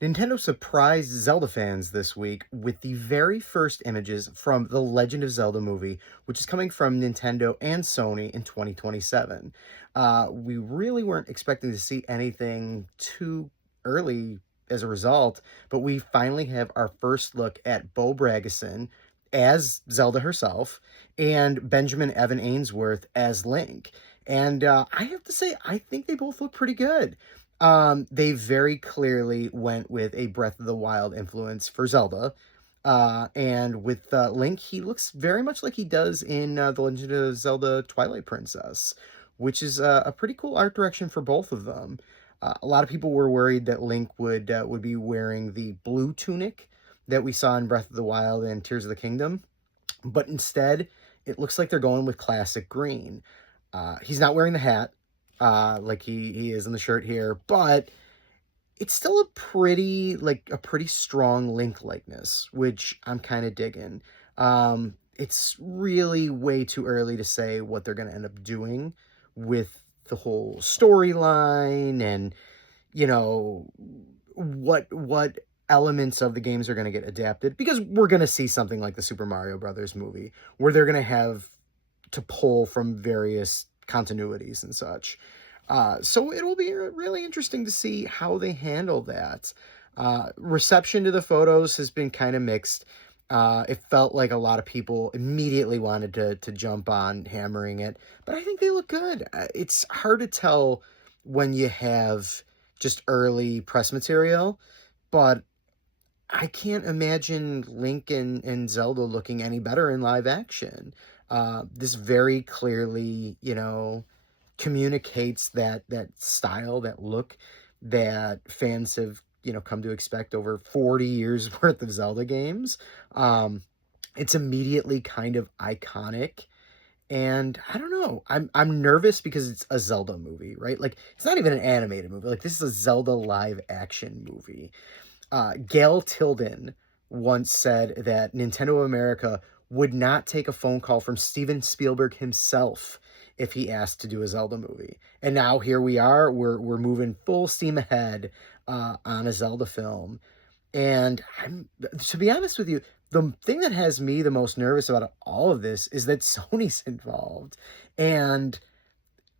Nintendo surprised Zelda fans this week with the very first images from the Legend of Zelda movie, which is coming from Nintendo and Sony in 2027. We really weren't expecting to see anything too early as a result, but we finally have our first look at Bo Bragison as Zelda herself and Benjamin Evan Ainsworth as Link. And I have to say, I think they both look pretty good. They very clearly went with a Breath of the Wild influence for Zelda. And with Link, he looks very much like he does in The Legend of Zelda Twilight Princess, which is a pretty cool art direction for both of them. A lot of people were worried that Link would be wearing the blue tunic that we saw in Breath of the Wild and Tears of the Kingdom, but instead, it looks like they're going with classic green. He's not wearing the hat, like he is in the shirt here, but it's still a pretty strong Link likeness, which I'm kind of digging. It's really way too early to say what they're going to end up doing with the whole storyline and you know what elements of the games are going to get adapted, because we're going to see something like the Super Mario Brothers movie where they're going to have to pull from various continuities and such. So it will be really interesting to see how they handle that. Reception to the photos has been kind of mixed. It felt like a lot of people immediately wanted to jump on hammering it, but I think they look good. It's hard to tell when you have just early press material, but I can't imagine Link and Zelda looking any better in live action. This very clearly, communicates that style, that look that fans have, come to expect over 40 years worth of Zelda games. Um, it's immediately kind of iconic. And I don't know. I'm nervous because it's a Zelda movie, right? Like it's not even an animated movie. Like this is a Zelda live action movie. Gail Tilden once said that Nintendo America would not take a phone call from Steven Spielberg himself if he asked to do a Zelda movie. And now here we are. We're moving full steam ahead on a Zelda film. And to be honest with you, the thing that has me the most nervous about all of this is that Sony's involved. And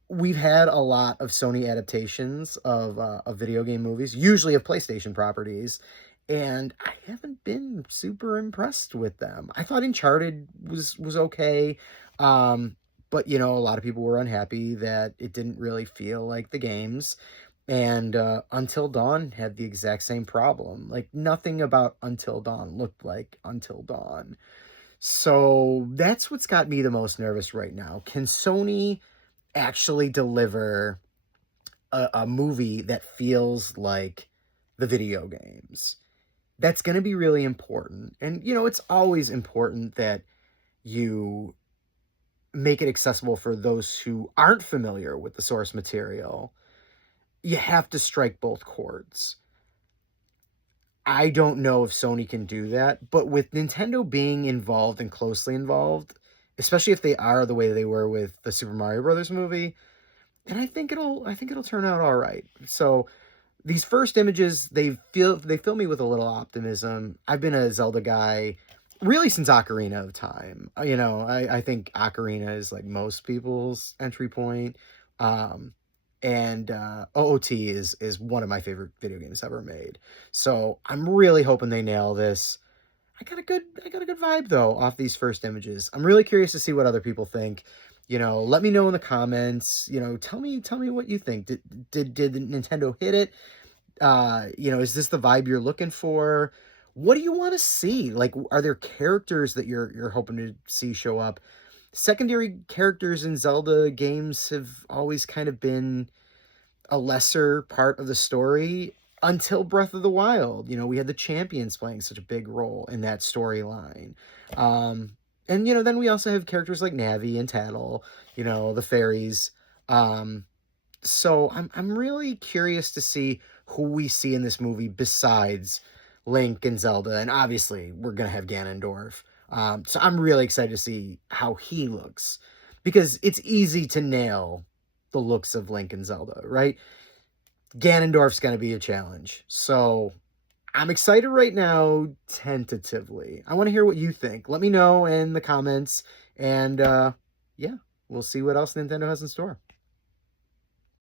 we've had a lot of Sony adaptations of video game movies, usually of PlayStation properties, and I haven't been super impressed with them. I thought Uncharted was okay, but a lot of people were unhappy that it didn't really feel like the games. And Until Dawn had the exact same problem. Like nothing about Until Dawn looked like Until Dawn. So that's what's got me the most nervous right now. Can Sony actually deliver a movie that feels like the video games? That's going to be really important. And, it's always important that you make it accessible for those who aren't familiar with the source material. You have to strike both chords. I don't know if Sony can do that, but with Nintendo being involved and closely involved, especially if they are the way they were with the Super Mario Brothers movie, and I think it'll turn out all right. So these first images, they fill me with a little optimism. I've been a Zelda guy really since Ocarina of Time. I think Ocarina is like most people's entry point. And OOT is one of my favorite video games ever made. So I'm really hoping they nail this. I got a good vibe though off these first images. I'm really curious to see what other people think. Let me know in the comments. Tell me what you think. Did Nintendo hit it? Is this the vibe you're looking for? What do you want to see? Like, are there characters that you're hoping to see show up? Secondary characters in Zelda games have always kind of been a lesser part of the story until Breath of the Wild. We had the champions playing such a big role in that storyline. And then we also have characters like Navi and Tattle, the fairies. So I'm really curious to see who we see in this movie besides Link and Zelda, and obviously we're gonna have Ganondorf. So I'm really excited to see how he looks, because it's easy to nail the looks of Link and Zelda, right? Ganondorf's gonna be a challenge. So I'm excited right now, tentatively. I want to hear what you think. Let me know in the comments, and yeah, we'll see what else Nintendo has in store.